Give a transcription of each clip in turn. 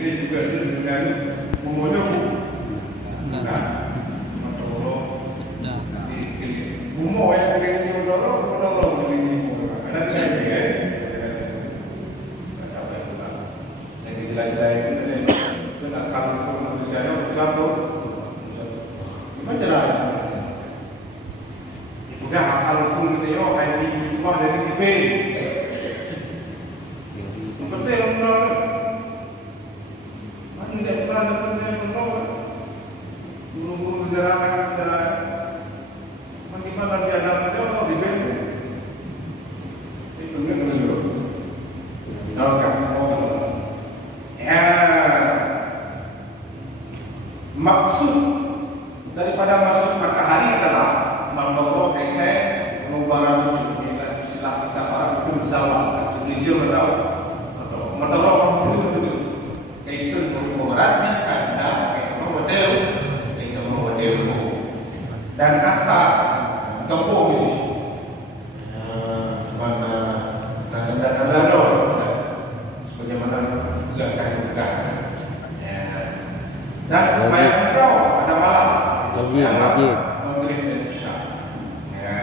kita juga dengan umurnya bukan motor umur yang boleh motor boleh ada lagi kan jadi jelajah itu nak salah manusia satu macam mana udah hal pun dia hai di rumah dari tipe betul betul mana dia pernah betul guru-guru negara mana dia ada betul di benda itu kan dulu kalau kamu ya maksud daripada masuk matahari adalah membawa saya mengubah wujud kita istilah kita para bersawah gereja atau matahari itu itu beratnya karena hotel dan asal kampung ini mana dan sebagaimana bukan dan supaya engkau pada malam masjid Maghrib dan Isya. Ya.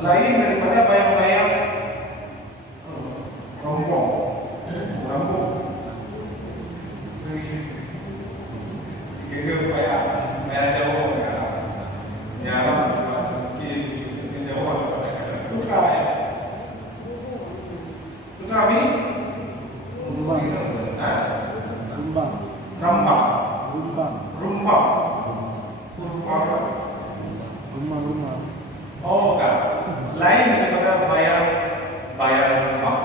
Lain daripada bayang-bayang rombong kita bayang jauh nyala di jauh putra kami rumah oh kan lain daripada bayang rumah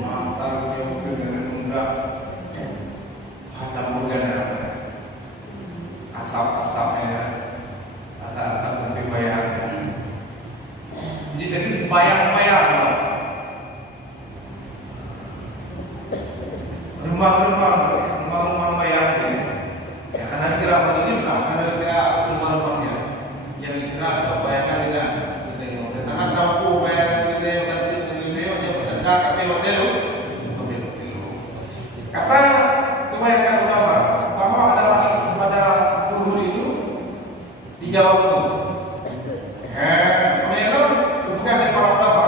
asal dia enggak ada mudahnya asap-asapnya asap sampai bayang jadi bayang-bayang rumah-rumah bayang ya karena kira ini karena dia rumah-rumahnya yang kita bayangkan dengan tengah kampung bayangkan kita yang tadi yang berada kata hotel kata kebanyakan ulama bahwa adalah pada luhur itu dijawab itu bukan dari para ulama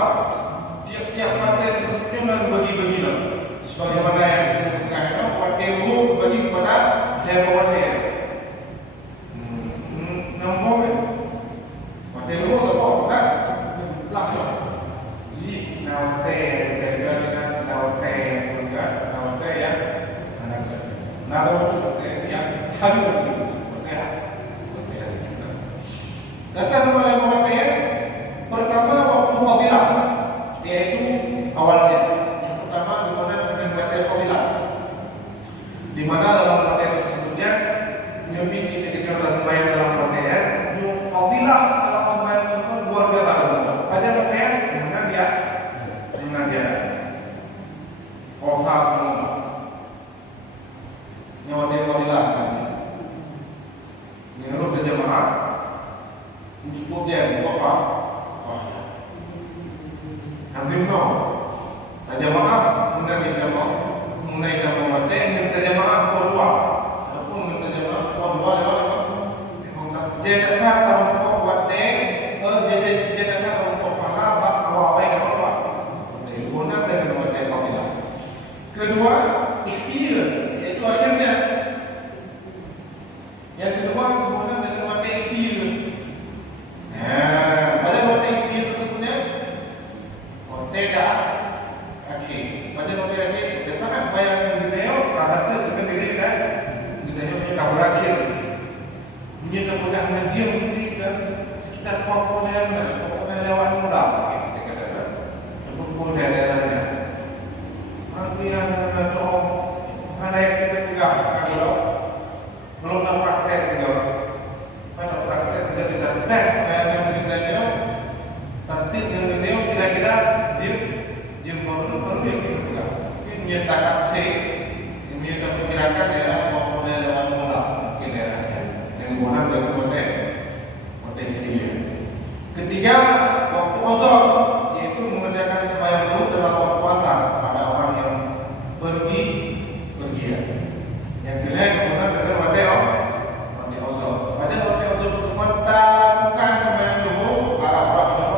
tiap-tiap materi tersebut memang bagi-bagi lah sebagaimana yang dikatakan hotel itu bagi kepada level hotel nombor hotel itu apa kan lah jadi hotel dengan hotel juga hotel yang yang halus datang oleh hotel pertama waktu fadilah yaitu awalnya yang pertama dimana dengan hotel fadilah di mana dalam hotel tersebutnya nyubi ketika bersembahyang dalam hotel fadilah dalam sembahyang tersebut luar biasa pada hotel dengan dia kosa nyawa dia fadilah menurut berjamaah cukup dia kosa hampir no jamaah mengenai jamaah hotel minta jamaah kedua ataupun minta jamaah kedua dia dekat untuk hotel dia dekat untuk pahala awal baik apa guna dengan hotel fadilah kedua ikhtiar yaitu akhirnya yang kedua guna dengan hotel ikhtiar pada hotel ikhtiar tersebutnya hotel dah akhir pada hotel akhir sangat bayangkan kita kata kita diri kan kita punya berakhir punya kemudahan ngaji sendiri kan sekitar 40 lewat mudah kita kata 40 daerahnya nanti yang ada menyatakan C, yang memperkirakan daerah maupun daerah mula, mungkin daerahnya yang menggunakan dari model ketiga. Ketiga, waktu ozon, yaitu mengerjakan sembahyang zuhur dalam waktu puasa pada orang yang pergian. Yang kedua, kemudian dengan model ozon. Pada model ozon tersebut tak lakukan sembahyang zuhur pada orang yang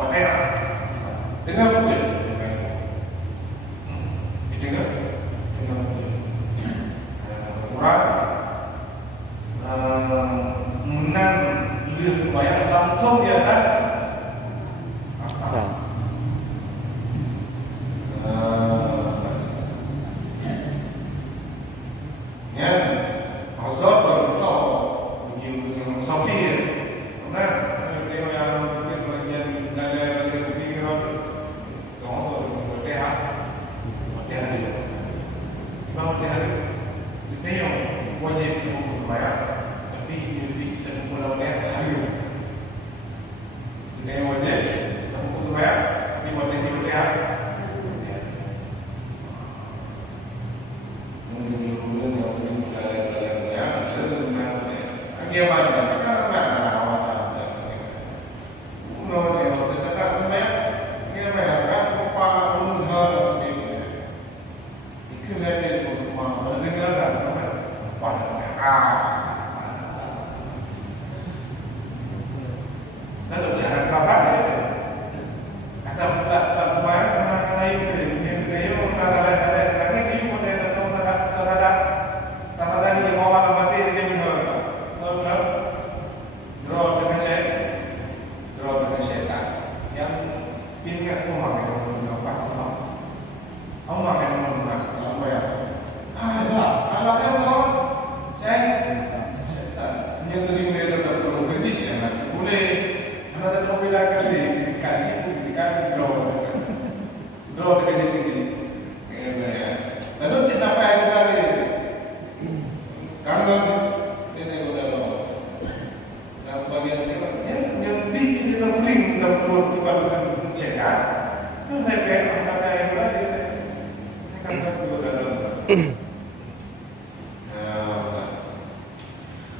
model dengan mungkin. Dengan kurang menang dia sembahyang langsung dia kan asal. Ya, azab bersau uji musafir. Nah, dia yang bagian negara pikiran kalau berdehat dia. Mau dia itu yang wajib untuk bayar, tapi lebih kita pulau dia hari. Ini wajib untuk bayar, tapi wajib untuk dia. Lalu cara kabar ada pemain lain yang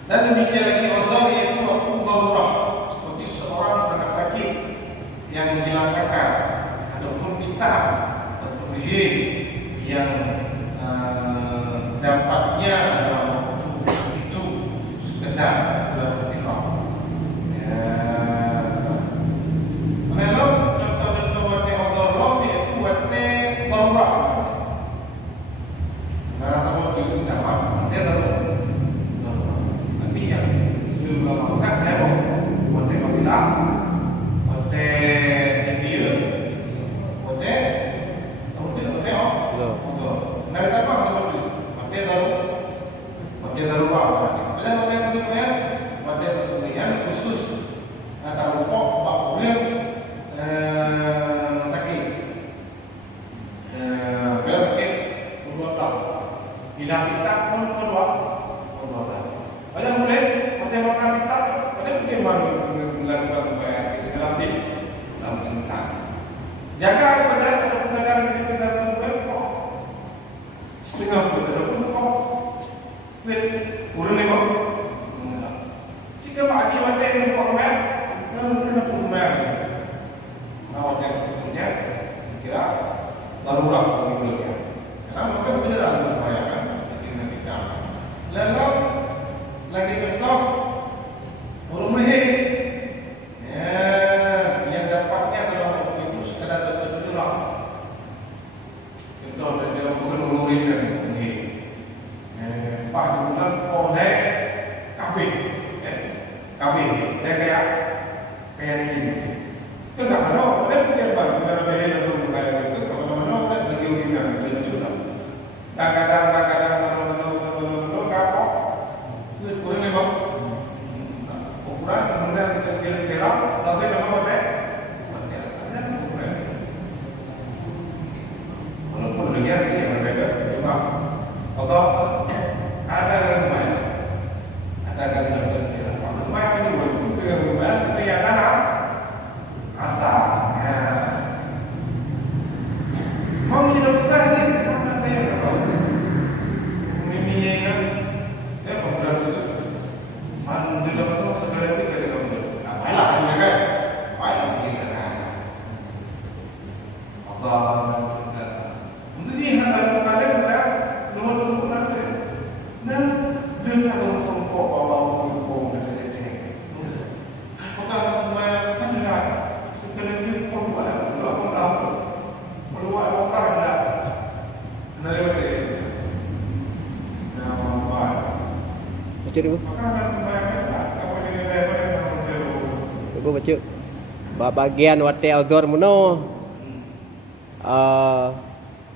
dan demikian lagi uzur yaitu waktu darurat, seperti seorang sangat sakit yang menghilangkan ataupun kita ataupun dia yang dampaknya dalam waktu itu sekedar berfikir. Menelok contoh-contoh wate uzur yaitu wate darurat. Karena kalau itu dapat dia darurat. Tapi yang belum melakukan dia wate kabila, wate dia, wate dari apa wate darurat. Bila wate kemudian wate kemudian khusus atau pokok bab boleh takik. Bila takik kedua tahun. Bila kita pun kedua tahun. Banyak boleh macam-macam kita, ada mungkin baru melakukan upaya dalam tentang. Jaga pada penjagaan di penjagaan berapa? Setengah berapa? Urang lima. Jika bagi wate yang formal, kena formal. Awak yang sebenarnya kira darurat bagi beliau. Sama kan sudah dalam upaya kan, kita. Lalu lagi contoh urung mehik yang dapatnya dalam waktu itu sekadar tertentu lah. Contoh dalam bukan urung mehik Pak bulan oleh kawin dia kayak ini itu nggak ada dia punya baru kita beli atau kayak itu kalau mana ada lagi ujian itu sudah kadang-kadang kapok itu kurang memang ukuran kemudian kita kira-kira lalu memang ada walaupun demikian tidak berbeda cuma atau ada lumayan itu dengan lumayan kita yang tanam asal mau dilakukan ini baca dulu. Makanan kebanyakan apa dengan level yang terlalu. Aku baca. Bahagian wate outdoor muno.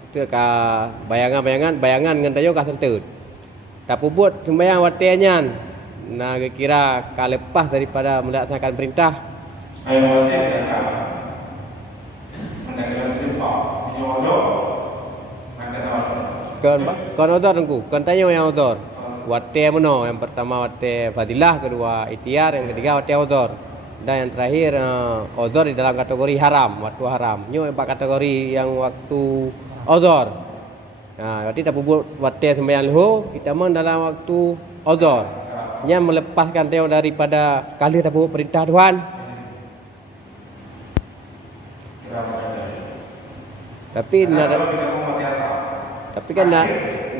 Itu ka bayangan ngan tayo ka sentut. Tak buat sembahyang wate anyan. Nah kira ka lepas daripada melaksanakan perintah. Ayo wajib ya kan. Mendalam tempat menyolok Kon outdoor tengku. Kon tanya yang outdoor. Wate muno. Yang pertama wate fadilah, kedua ikhtiar, yang ketiga wate outdoor. Dan yang terakhir outdoor di dalam kategori haram, waktu haram. Nyo empat kategori yang waktu outdoor. Nah, berarti tak buat wate sembahyang luhur, kita mau dalam waktu outdoor. Nya melepaskan dia daripada kali tak buat perintah Tuhan. Tapi kan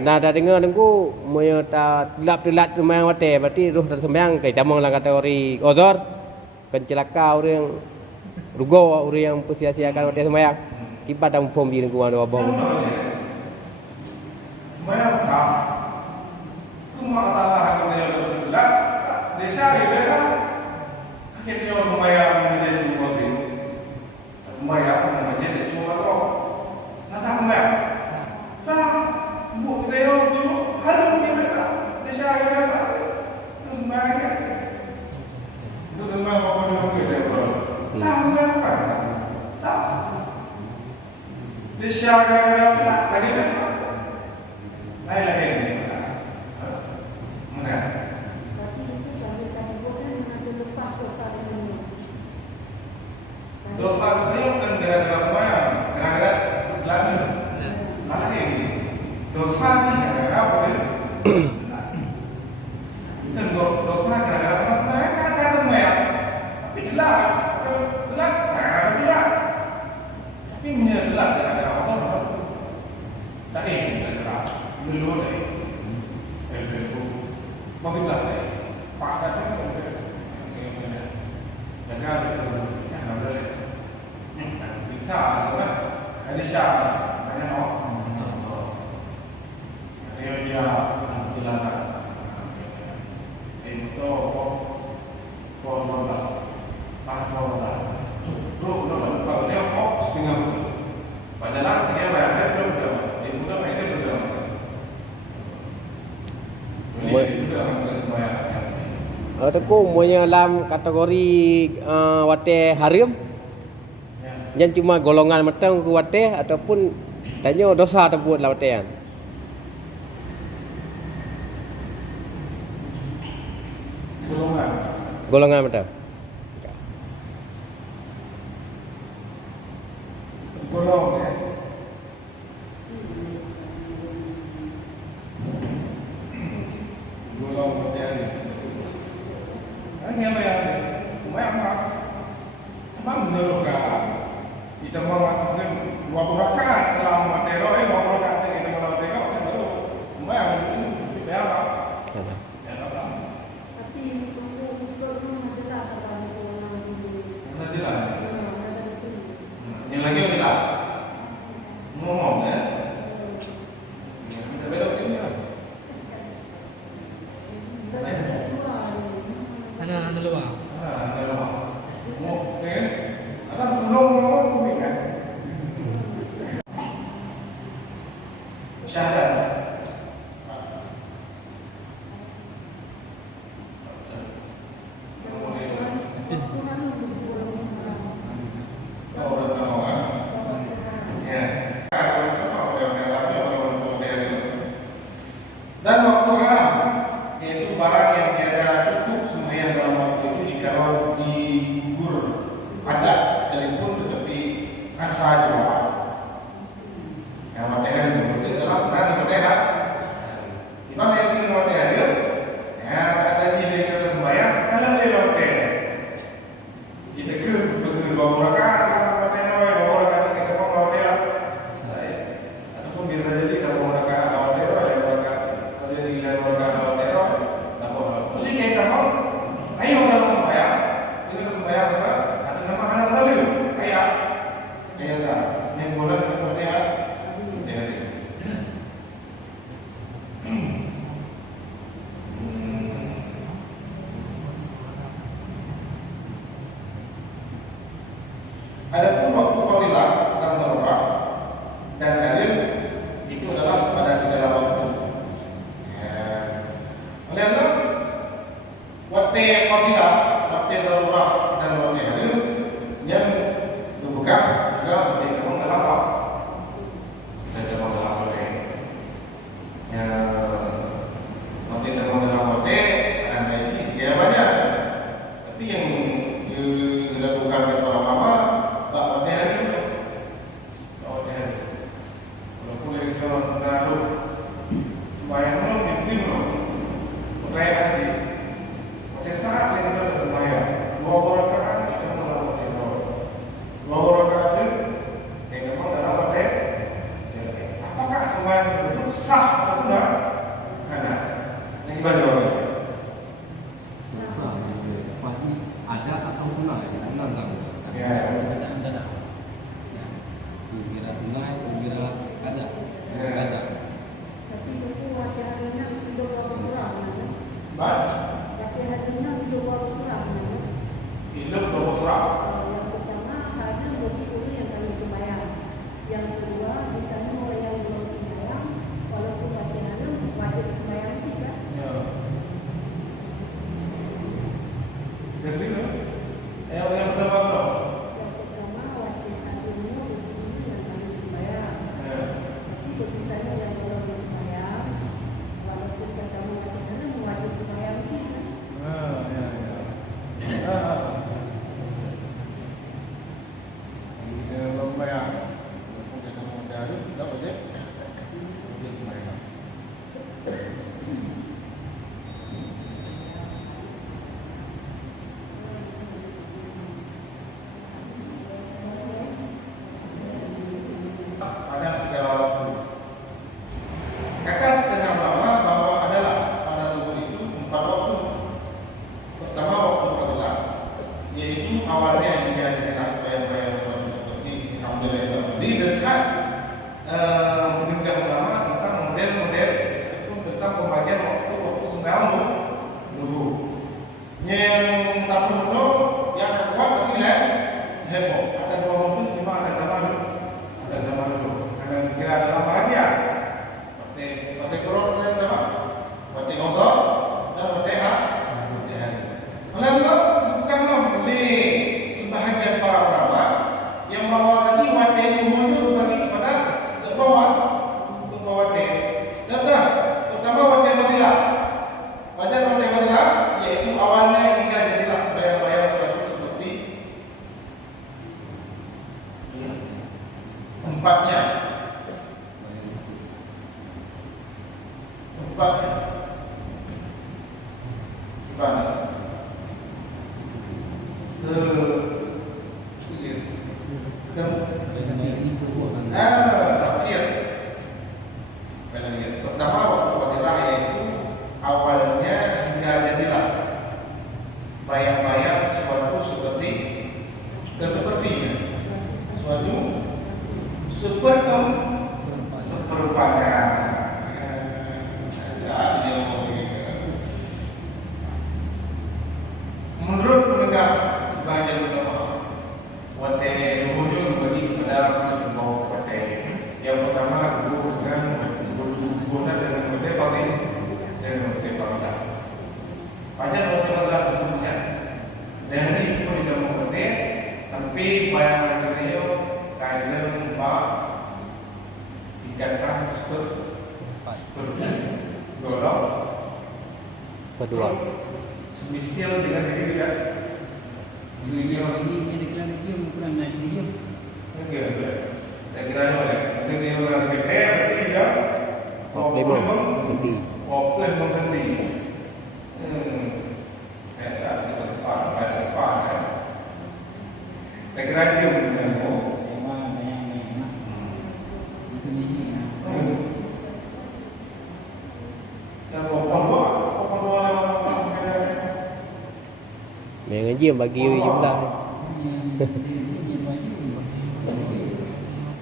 nak dengar tengku moyo ta telat sembahyang wate, berarti roh sembahyang kita mau dalam kategori outdoor. Pencelaka orang yang rugo, orang yang sia-siakan waktu sembahyang. Kita dah form diri kuan wabah. Sembahyang tak. Cuma kata yang bergerak, desa ini kan akhirnya orang sembahyang menjadi cuma itu. Sembahyang menjadi cuma itu. Nada sembahyang. Sah, buat kita yang cuma halang kita. Desa ini kan sembahyang. Itu tentang apa yang kita buat. Tahu apa? Tahu. Disiapkan lagi kan? Lain lagi ni. Mana? Berarti itu jadi tadi bukan ada lepas dosa ini. Dosa itu kan gara-gara apa ya? Gara-gara lagi. Lagi ni. Dosa ni gara-gara apa ni? Kan dosa gara-gara apa? Kan semua. Tapi gelap, gelap. Tapi punya gelap gara-gara apa? Tak ini gelap. Dulu ni. Makin gelap ni. Pak dah tu. Jangan yang ada. Kita ada siapa? Ada no. Ada dia jelas. Itu Kalau dia kok setengah bulan. Padahal dia bayar belum. Dia bukan bayar belum. Tengku moyo dalam kategori wate haram. Yang cuma golongan matang ku wate ataupun tanya dosa terbuat lah watean. Golongan macam Golong ya. Golong modern. Hanya yang apa? Apa menurut kata? Kita mau melakukan dua rakaat dalam materi dua rakaat kita kalau tengok kan baru sembahyang itu apa? Tapi untuk jelas apa itu Nanti lah. Yang lagi tidak ngomong ya. Kita belok ini lah. Ada luar. Ada luar. Mau kan? Ada tolong tu kan. Syahadat. Dan waktu haram, yaitu barang yang tiada cukup sembahyang dalam waktu itu jikalau digugur adat sekalipun tetapi asa jawab. Yang materi itu dalam dan materi Adapun waktu fadilah dan darurat dan dalil itu adalah pada segala waktu. Oleh Allah, waktu fadilah, waktu darurat dan waktu dalil yang dibuka juga waktu kamu dalam apa? Dan kamu dalam waktu. Waktu kamu dalam waktu anda ini dia banyak. Tapi yang dilakukan oleh para ulama tak waktu hari itu. Tak waktu hari. Walaupun kita menaruh sembahyang belum mungkin belum. Mulai haji. Pada saat yang kita bersembahyang, 2 rakaat kita dalam waktu itu. 2 rakaat itu yang memang dalam waktu. Apakah sembahyang itu sah atau tidak? Ada. Yang gimana jawabnya? Ada atau tunai? Tunai tak? Ya. Ada. Kira tunai, kira ada. Ada. Tapi itu wajahnya hidup berkurang. Baik. Wajahnya hidup berkurang. Hidup berkurang. Yang pertama hanya bagi guru yang kali sembahyang. Yang kedua ditanya oleh yang belum sembahyang, walaupun wajahnya wajib sembahyang juga. Ya. Jadi, yang pertama Yang pertama wajahnya bagi guru yang kali sembahyang. Tapi beritanya yang belum sembahyang, walaupun katamu wajahnya wajib sembahyang juga. pada segala waktu. Kata setengah ulama bahwa adalah pada tubuh itu 4 waktu. Pertama waktu fadilah, yaitu awalnya hingga dengan bayang-bayang seperti alhamdulillah tadi dan saat meninggal ulama tentang model-model itu tentang pembagian waktu sembahyang dulu. Yang tak perlu yang kedua tapi lain heboh. Ada 2 waktu cuma ada gambar dulu. Karena kira adalah bahagia. Waktu kurang dan apa? Waktu ngobrol dan waktu hari. Alhamdulillah bukanlah boleh sebahagian para ulama yang bawa tadi waktu ini muncul bagi kepada terbawa untuk bawa dan terutama waktu fadilah. Pada waktu fadilah yaitu awalnya hingga jadilah bayar-bayar seperti empatnya. Gimana? Sakit. Pertama waktu fadilah yaitu awalnya hingga jadilah bayang-bayang suatu sepertinya suatu seperempatnya. Menurut penegak sebagian ulama, watenya yang muncul bagi kepada membawa watenya. Yang pertama guna dengan watenya pakai dan watenya pakai. Banyak watenya masalah tersebutnya. Dan ini pun tidak watenya, tapi bayangan beliau kaitan empat dikatakan seperti golok Kedua. Misil dengan diri dia. Dia dikira ukuran naik dia. Okey. Saya kira boleh. Mungkin dia orang gede berarti dia Kendi. Open mengendi. Saya kita depan. Saya kira dia bukan Mengaji bagi jumlah.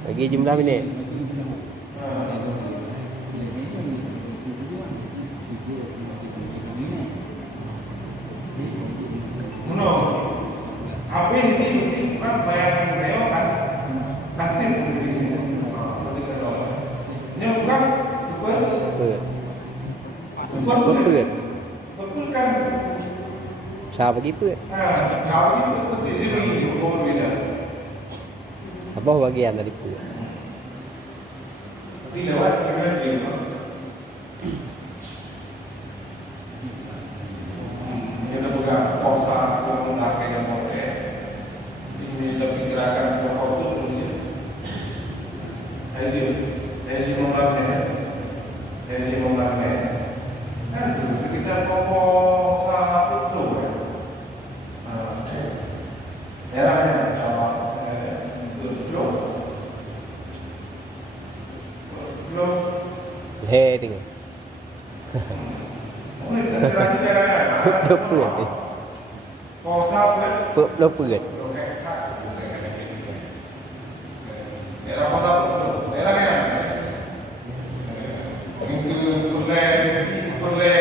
Bagi jumlah minit. Habis ini bukan bayangan beliau เปิด Betul. Betul. Betul kan? ชาวbagi เปิด Kalau itu dia bagi hukum beda. apa bagian dari เปิด Tapi lewat imagine. Ini dah bukan kuasa menggunakan yang boleh. Ini lebih gerakan berkautu saja. Haji membangun. Haji membangun. Kan kita pokok satu tu. Eranya jawab itu. le tengok เปิดเปิดดิ Kuasa ber เปิดแล้วเปิด Era kota era kan itu kulai nak boleh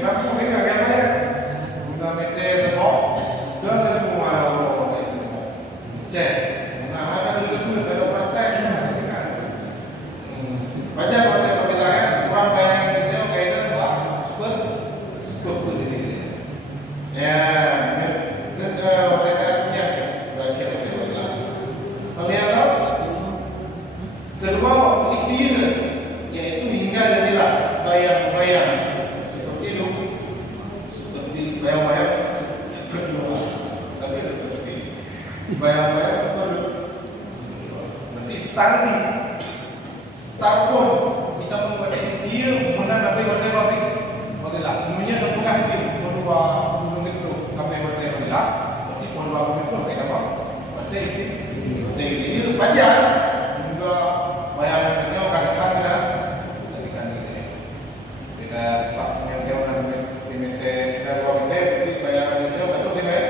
kan apa ya guna meter dok dan ada semua orang cek nah ada dulu ada praktek kan baca kan orang bayang dia kaitan buat super begitu ya kedua, ikhtiar yaitu hingga jadilah bayang-bayang seperti itu, seperti bayang-bayang seperti bayang-bayang seperti nanti start pun kita membuat ikhtiar mana sampai bagaimana bagaimana umumnya tentu haji kedua gunung itu sampai bagaimana tapi kedua gunung itu kayak apa? Ikhtiar belajar juga bayangannya akan ada ketika kita pak yang meter dari dua meter tapi bayangannya betul tidak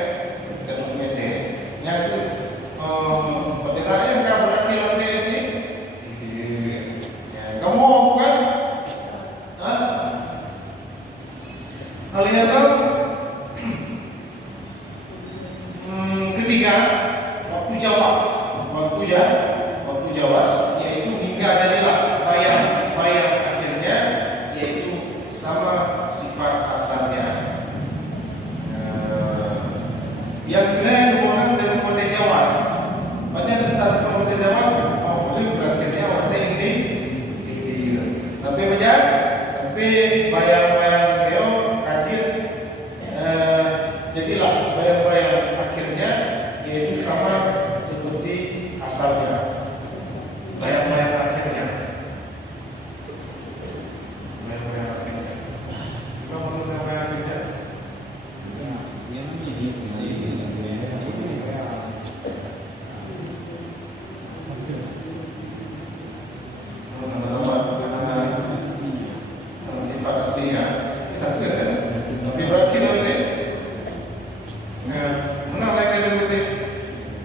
satu meter yang itu perkiraan yang berarti nanti ini kamu bukan kalian tahu ketiga waktu jawas yaitu hingga jadilah bayang akhirnya yaitu sama sifat asalnya yang lain orang dari kode jawas banyak start kode jawas boleh bekerja waktu ini tapi macam tapi bayang-bayang dia kecil jadilah bayang-bayang akhirnya yaitu sama seperti asalnya bayang-bayang akhirnya kita perlu bayang akhirnya sifat aslinya kita tidak tapi berakhir oleh mana lagi lebih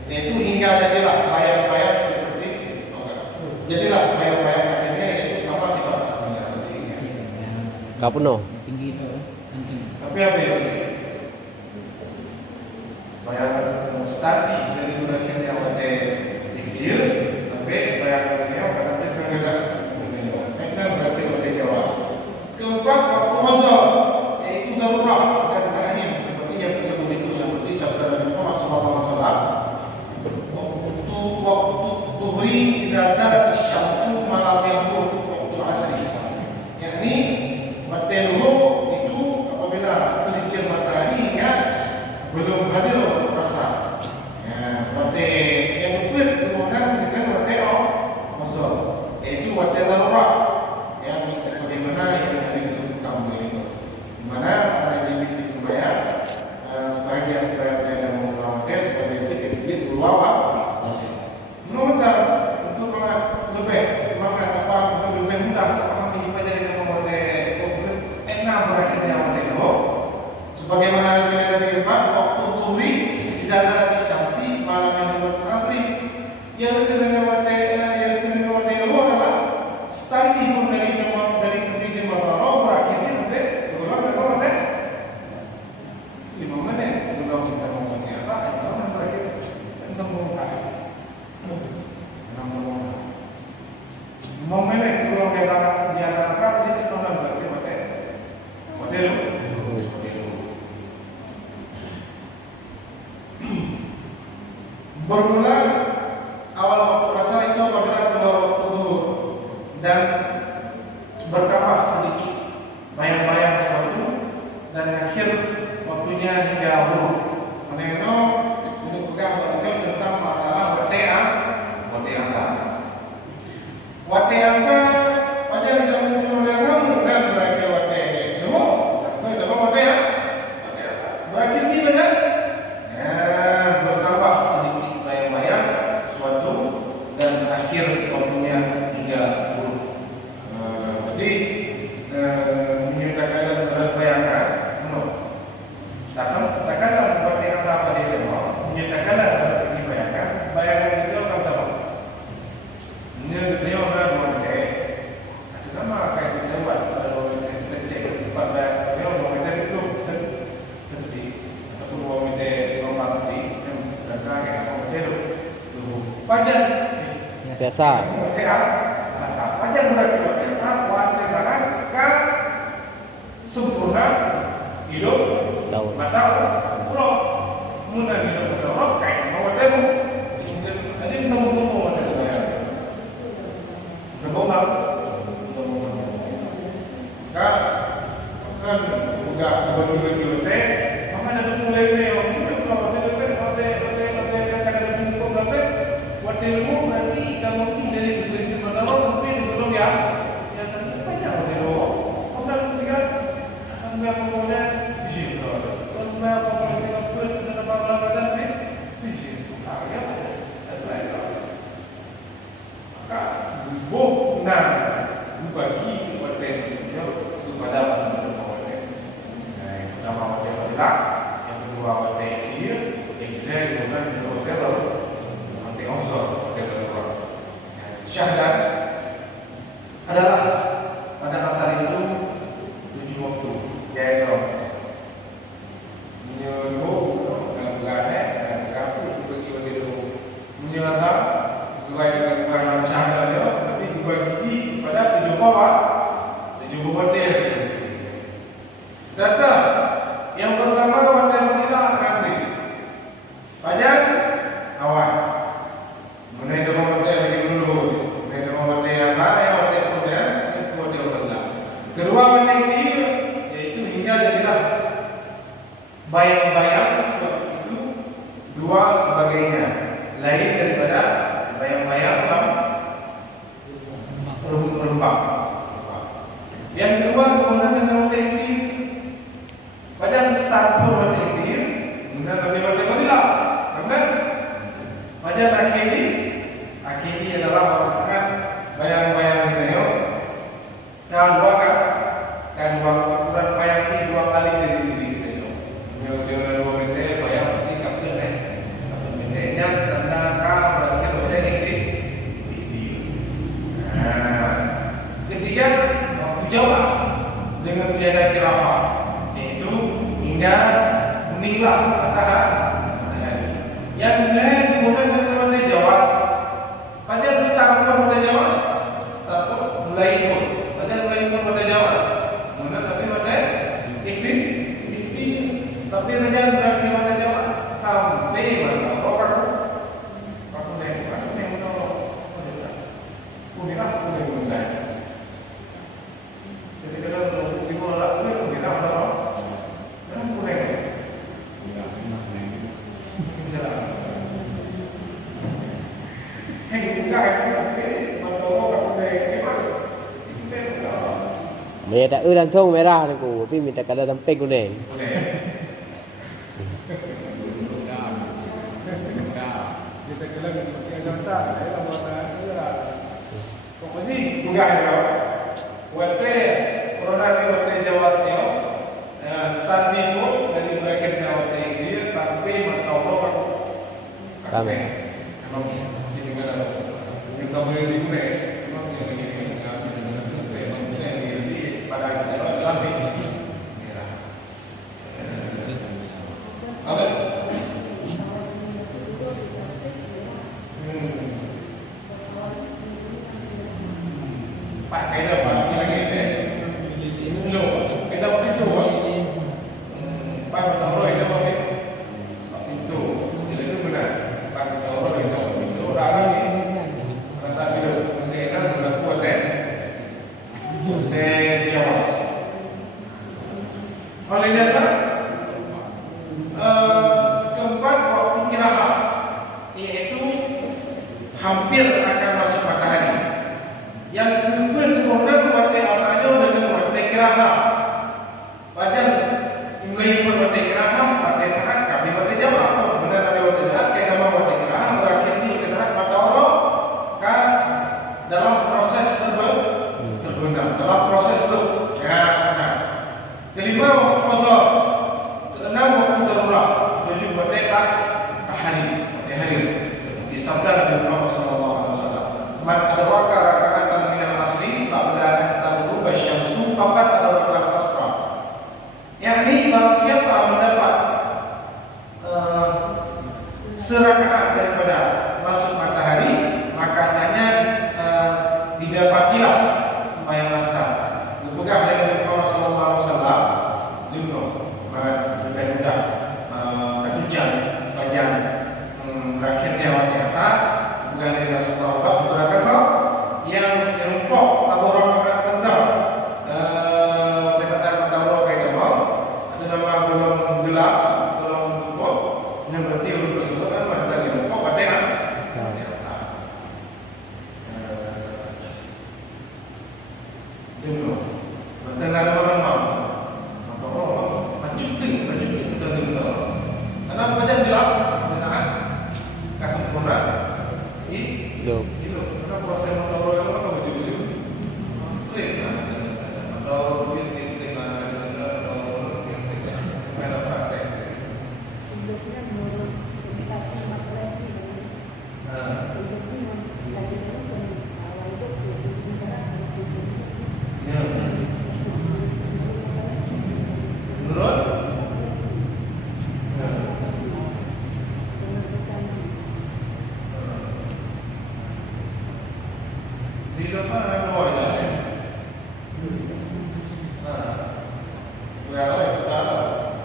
yaitu hingga jadilah bayang-bayang seperti jadilah bayang-bayang akhirnya yaitu sama sifat aslinya. kau penuh Tapi apa yang bayangan start dari berakhirnya oleh ikhtiar tapi bayangannya akan terkena karena berarti oleh jawab. Keempat proposal yaitu darurat dan tahrim seperti yang disebut itu seperti sabda Nabi Muhammad SAW. Waktu tuhri tidak zalat syamsu malam yahur waktu asri. Yakni waktu dulu itu apabila pelincir mataharinya belum hadir rasa. Waktu yang betul kemudian dengan waktu masuk yaitu waktu darurat yang bagaimana yang disebutkan itu. Di mana ada yang dibayar sebagian yang mengurangkan sebagai tiket ulama. Menurut untuk lebih apa lebih mudah memahami ibadah yang membuat enam berakhirnya waktu sebagaimana Nabi Muhammad waktu tuhri tidak ada distansi malam yang berasri yang dengan waktu itu adalah starting pun dari titik Mawaro berakhirnya nanti berulang ke waktu 5 menit belum kita membuatnya apa itu berakhir momen itu berulang ke dan bertambah sedikit bayang-bayang sesuatu dan akhir waktunya hingga hulu. Mengenai untuk pegang berbicara tentang masalah wate'a asal. Wate'a asal macam yang menunjukkan kamu dan berakhir wate'a. Kamu? Tahu tak apa wate'a? Berakhir ni benar? Bertambah sedikit bayang-bayang sesuatu dan akhir waktunya hingga hulu. Jadi menyatakan dan berbayangkan, takkan membuat yang apa dia mau menyatakanlah pada segi bayangan itu akan tahu. Ini dia orang buat dia. Ada nama kayak kita buat kalau kita cek tempat bayangan dia orang kita itu seperti atau buat kita nomor di dan kayak apa dia tu. Wajar. Biasa. Wajar berarti kita wajar kan sempurna hidup Tahu. mata roh muna hidup roh kayak mau demo jadi temu macam tu ya temu kan juga bagi-bagi hotel maka ada mulai ni orang hidup kalau hotel kadang-kadang tunggu sampai hotel mu nanti kalau mungkin jadi prinsip pertama tapi belum ya yang banyak hotel lo hotel tiga enggak kemudian di situ enggak kemudian pun dalam pengalaman ni di situ ya maka bukan bagi hotel itu kepada hotel yang pertama hotel lah yang kedua hotel dia yang ketiga bukan hotel hotel syahadat adalah pada asal itu 7 waktu yaitu menyuruh dan berada dan berkaku bagi itu menyelesaikan sesuai dengan keterangan syahadat dia tapi dibagi kepada 7 bawah 7 hotel. Data yang pertama hotel Madinah akan pajak awal mengenai dengan hotel lagi dulu mengenai dengan hotel asal hotel kemudian hotel sebelah. Kedua hotel ini yaitu hingga jadilah bayang-bayang itu dua sebagainya lain daripada bayang-bayang rembang. Yang kedua kemudian dengan hotel ini pada start hotel ini kemudian kami hotel Madinah kan? Macam akhiri adalah merasakan bayang-bayang itu. Dan dua bayang ini 2 kali dari diri kita. Dia 2 meter bayang nanti kapten 1 meternya tentang berakhir pada ketiga waktu jawab dengan tiada kirafah yaitu hingga meninggal matahari. Yang lain kemudian dengan hotel Jawas. Pada start pun hotel Jawas. Start pun mulai pun. Pada mulai pun hotel Jawas. Kemudian tapi hotel iklim. Tapi raja berarti hotel Jawas. Sampai mana? Aku naik mana? Kuningan mulai. Jadi kalau di mana kuningan mana? Kan kuningan. Mereka tak langsung merah ni ku, tapi minta kada sampai kuning. Kita kena yang contoh, dalam mata itu lah. Pokoknya bukan kalau hotel corona ni hotel Jawas ni, starting tu dari berakhirnya hotel dia sampai mantau berapa? Kami. Memang jadi kalau kita boleh dimulai, memang jadi pada dalam ini. Apa? Pak kaya apa lagi ni? Lo, kita waktu tu, Pak tahu itu apa? Itu benar. Pak tahu itu orang ni, kata dia. sembahyang asar. Dipegang oleh Nabi Muhammad sallallahu alaihi wasallam. Lima bukan ketujuan bagian berakhirnya waktu asar bukan dari Rasulullah berkata yang rempok taburan rendah dekatan taburan kayak apa ada nama golong gelap golong tutup yang berarti untuk tersebut kan ada di rempok ada yang dulu bertengah malam karena badan gelap dengan kasih sempurna Belum. karena proses menurut itu kan begitu atau dengan praktek Hidupnya menurut kita masalah ini. Hidupnya lagi itu awal itu kita menurut hidup mana mau aja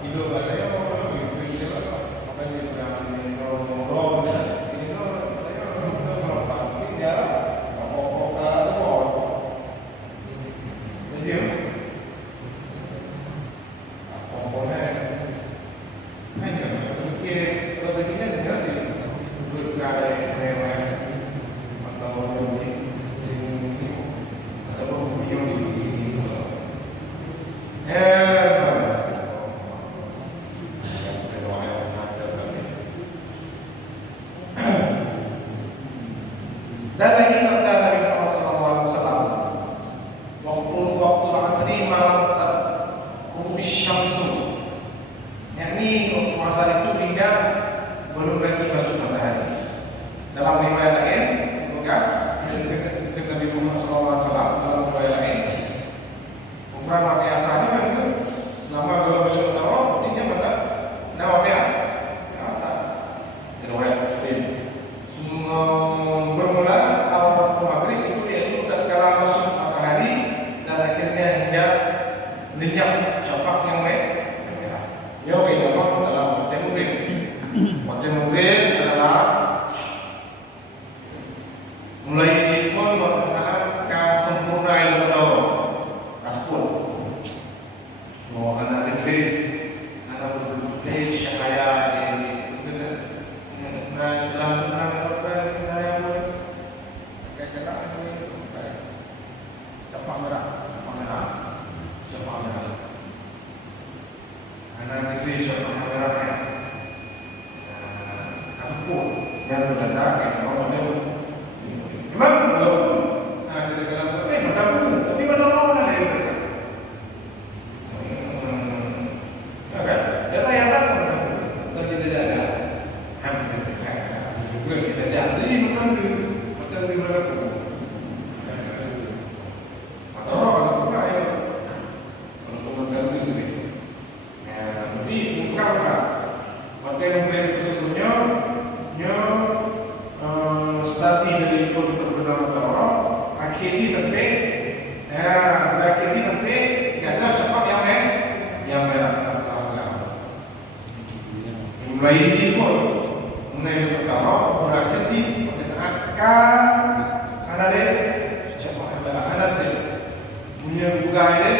hidup ada yang mau hidup apa yang ngomong ini dia dan lagi sabda Nabi Muhammad SAW waktu asri malam syamsu yakni waktu masa itu hingga belum lagi masuk matahari. Dalam riwayat lain juga Nabi Muhammad SAW dalam riwayat lain umrah mati asalnya kan itu selama belum beliau tahu artinya pada nawabnya asal riwayat Muslim bermula awal waktu maghrib itu yaitu tatkala masuk matahari dan akhirnya hingga lenyap syafaq yang merah. Ya memang dalam waktu maghrib. Waktu maghrib adalah mulai dihimpun waktu saat sempurna ilmu tahu kasbun. Mau anak negeri, anak berpikir cahaya ini, nah Islam Siapa merah? Anak negeri siapa merahnya? Ataupun yang berkata yang orang itu memang walaupun kita dalam mata buku, tapi mana orang lain berkata, ya kan? Data yang tak mata buku, dan tidak ada. Hampir juga kita jadi macam di mana buku. Bayi pun mengenai perkara berarti akan ada ada punya bukan ada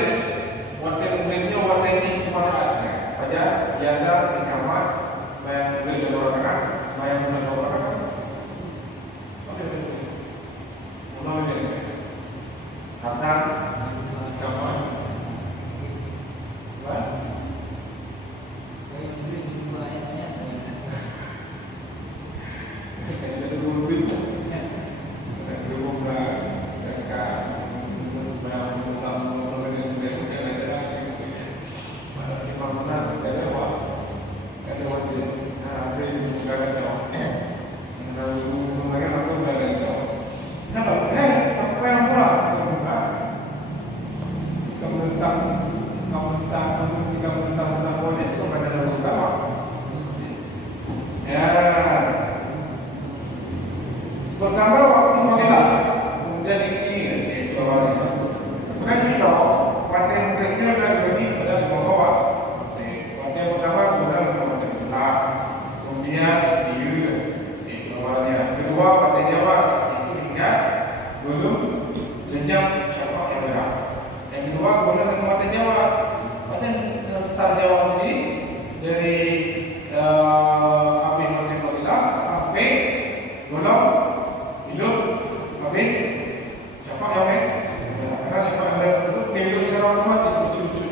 waktu mungkinnya waktu ini kepada pada jaga di kamar bayang boleh orang bayang boleh orang oke mulai datang di kamar Pertama waktu fadilah, kemudian ini otomatis lucu-lucu.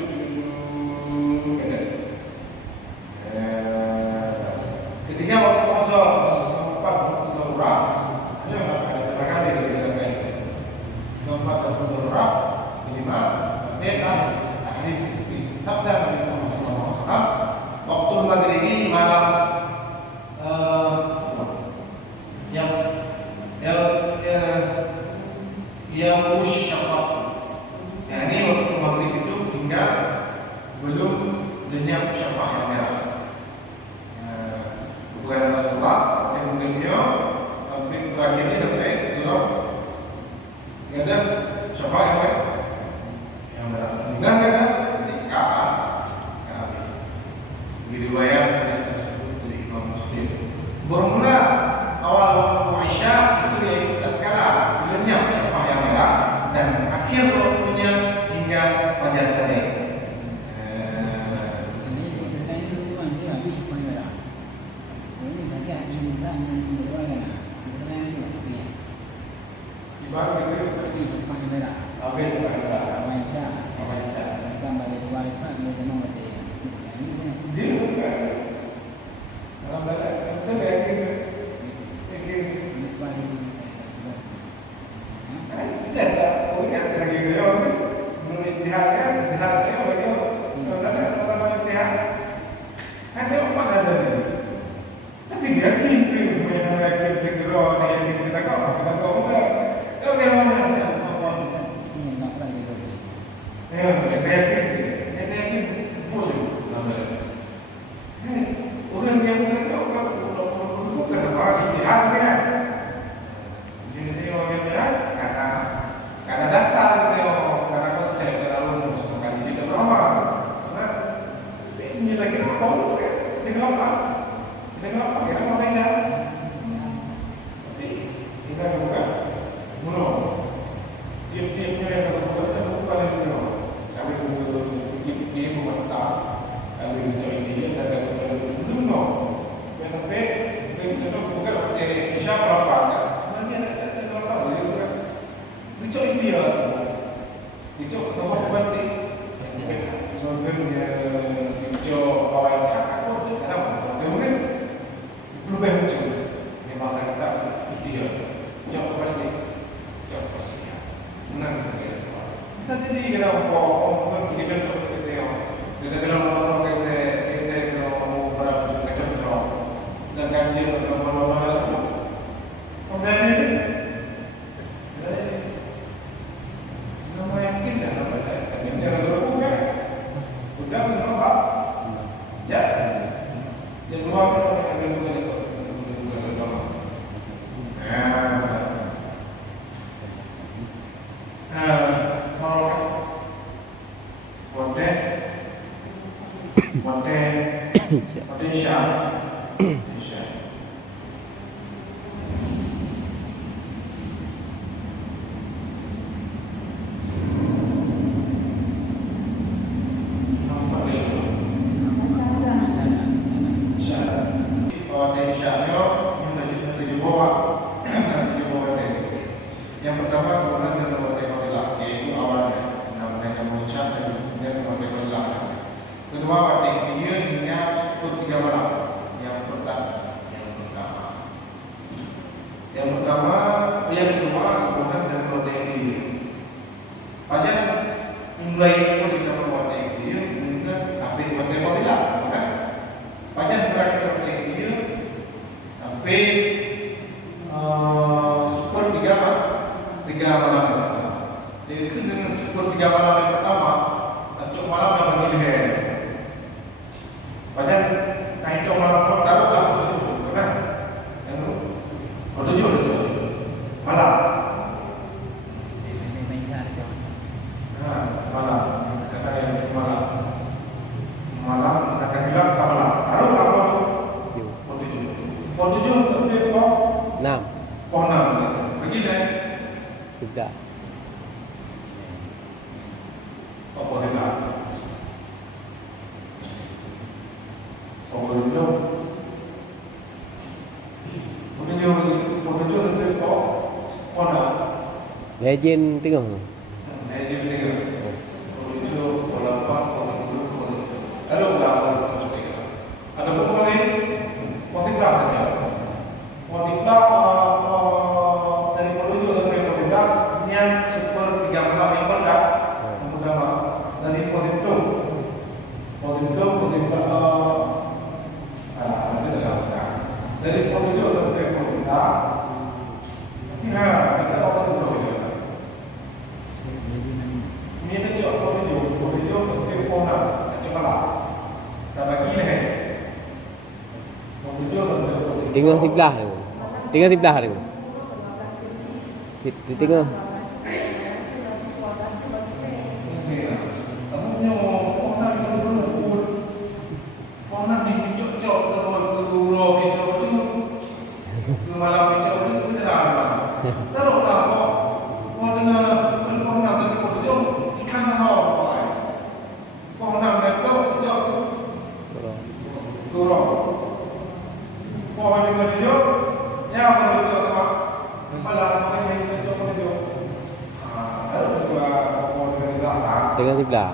Ketika waktu azhar, tempat waktu darurat, ini ada kali dari sana. Tempat waktu darurat, minimal, mereka ahli sabda Nabi Muhammad SAW. Waktu maghrib ini malam yang musyafaq. Ini waktu maghrib itu hingga belum lenyap syafaq yang merah. Bukan Rasulullah, yang beliau sampai terakhirnya sampai belum ada syafaq yang merah. Dengan kata ketika diriwayat hadis tersebut dari Imam Muslim. Bermula awal waktu Isya itu yaitu tatkala lenyap syafaq yang merah dan akhir waktunya hingga fajar sore. Ibarat itu habis dia bukan dalam badan itu yakin tidak ada punya lagi beliau belum istihadkan istihadkan beliau orang istihad ada apa ada tapi dia yakin punya yakin segera dia yakin kita kau enggak kau yang mana ya saya yakin boleh orang yang bukan orang istihad kan jadi orang yang istihad kata dasar beliau kata konsep terlalu sekali tidak berapa karena ini lagi apa dengan apa kita mau baca tapi kita bukan belum tiap-tiapnya yang kita bukan yang kami fikir memantau kami mencari dia dan belum no yang kita bukan siapa apa nanti ada apa dia itu dia itu semua pasti soalnya itu orang yang aku tidak kemudian belum lucu memang kita dia jauh pasti menang kita jadi kita orang kita kena orang kita mau berapa kita dan kaji untuk mana kemudian nama yang tidak yang jangan terbuka sudah menolak ya yang luar yang bukan itu yang pertama kemudian dengan membaca fadilah yaitu awalnya namanya mengucap dan kemudian membaca fadilah. Kedua baca dia hingga 3 malam. Yang pertama yang kedua kemudian dengan membaca dia. Pada mulai pun kita membaca dia kemudian sampai membaca fadilah, kan? Pada terakhir membaca dia sampai 3 malam yang pertama. Jadi itu dengan 3 malam yang pertama, satu malam yang berlebihan. Padahal kaitan malam pertama tak betul, kan? Yang betul malam. Malam. Kata yang malam. Malam kata gelap tak malam. Taruh apa tu? Tujuh itu apa? 6. Oh 6. Begini. Sudah. Apa dia? Apa dia? Penunjuk itu apa? Legend tengok. Legend tengok. Tengah sebelah tu. Tengah sebelah tu. Di tengah. Tengah sebelah.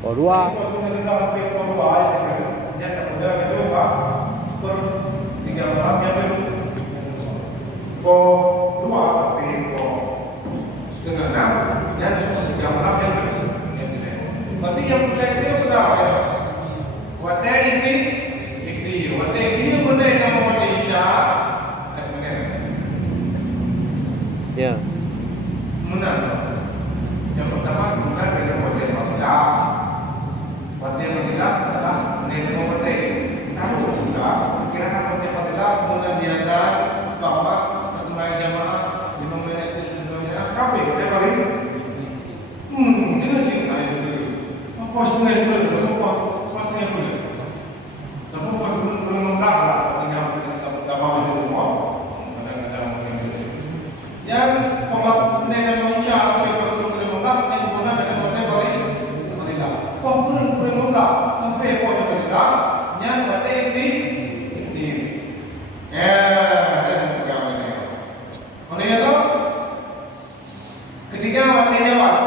Oh, dua. Berarti yang mulai dia benar ya. Wadah ini ikhtiar. Wadah dia mulai nama wadah isya. Ya. Benar. Yang pertama bukan dengan wadah fadilah. Wadah fadilah adalah dengan wadah. Tahu juga kira-kira wadah fadilah kemudian diadakan bahwa mulai jamaah 5 menit itu dunia kafir wadah paling. Dia cinta itu. Kau setengah bulan, kau setengah bulan. Tapi kau belum memberapa dengan apa itu semua. Yang kau nak menca apa yang kau belum memberapa, yang kau nak dengan apa yang tidak. Kau belum memberapa, sampai kau tidak. Yang berarti ini. Dan bagaimana? Oleh itu, ketika waktu jawas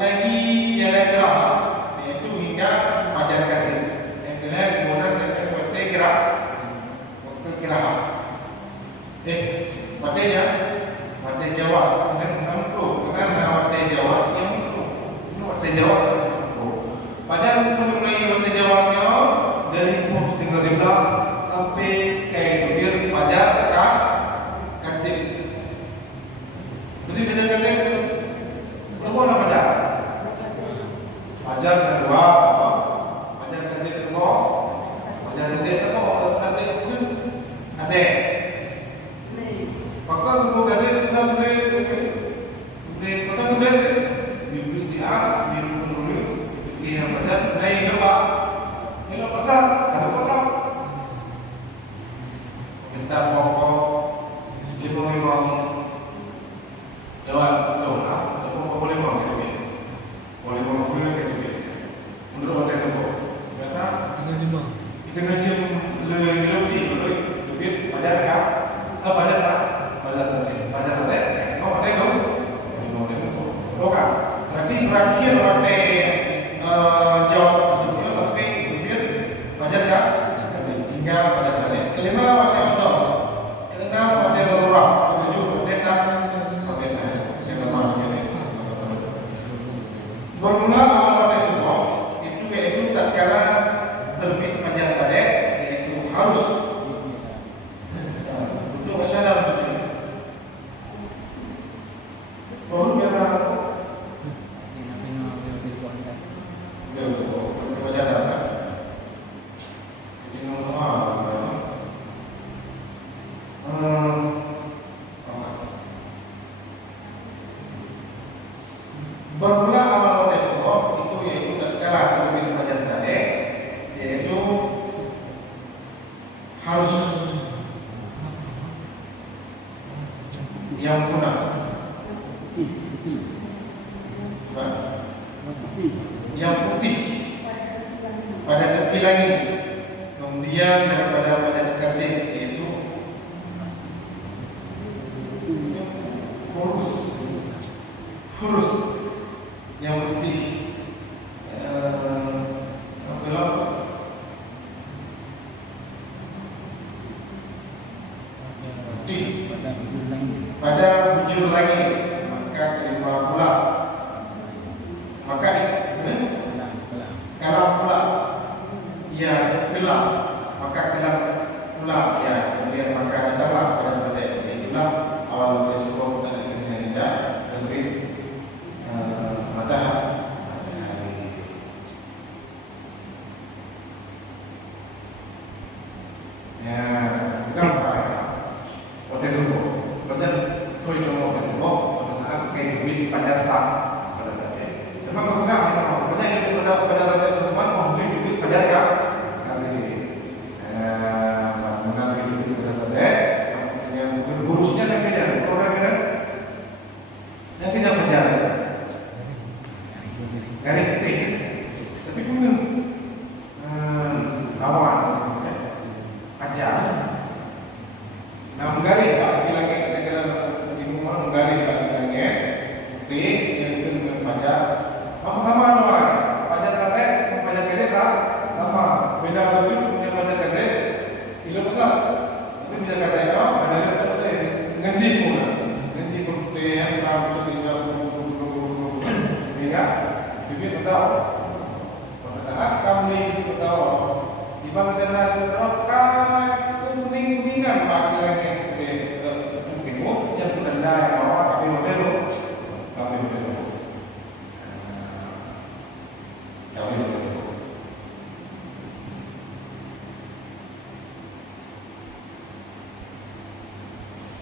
lagi tiada gerak. Fajar kasih. Yang kedua kemudian waktu gerak. Waktunya waktu Jawa dan tentu karena waktu Jawa yang itu waktu Jawa. Pada mulai waktu Jawanya dari pukul 3 sampai kayak jubir fajar kasih. Jadi fajar kasih berapa lama fajar? Fajar kedua. Ada. Maka kemudian kita boleh bibit dia, bibit dulu, dia pada naik dua, ini apa? Ada apa? Kita pokok 5 jawab tahu lah, pokok boleh mau gitu, boleh mau gitu. Menurut saya tu, kata kita jam lebih Fajar kan? Fajar tak? Fajar tak? Fajar tak? Kau ada tu? Bukan. Berarti terakhir waktu jawab tersebut tapi kemudian fajar tak? Hingga pada tadi. Kelima waktu asal. Keenam waktu darurat. Ketujuh waktu tak? Bermula awal waktu subuh itu yaitu tatkala terbit fajar sadek yaitu harus bermula awal waktu subuh itu yaitu tatkala terbit fajar sadek yaitu harus yang punah yang putih pada tepi langit kemudian daripada pada kasih yaitu hurus yang putih pada bujur langit maka kelima pula maka kalau pula ia gelap maka gelap pula ia kemudian maka datanglah pada tadi itulah awal dari subuh dan akhirnya tidak terbit matahari.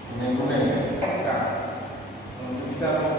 tunai-tunai. Kita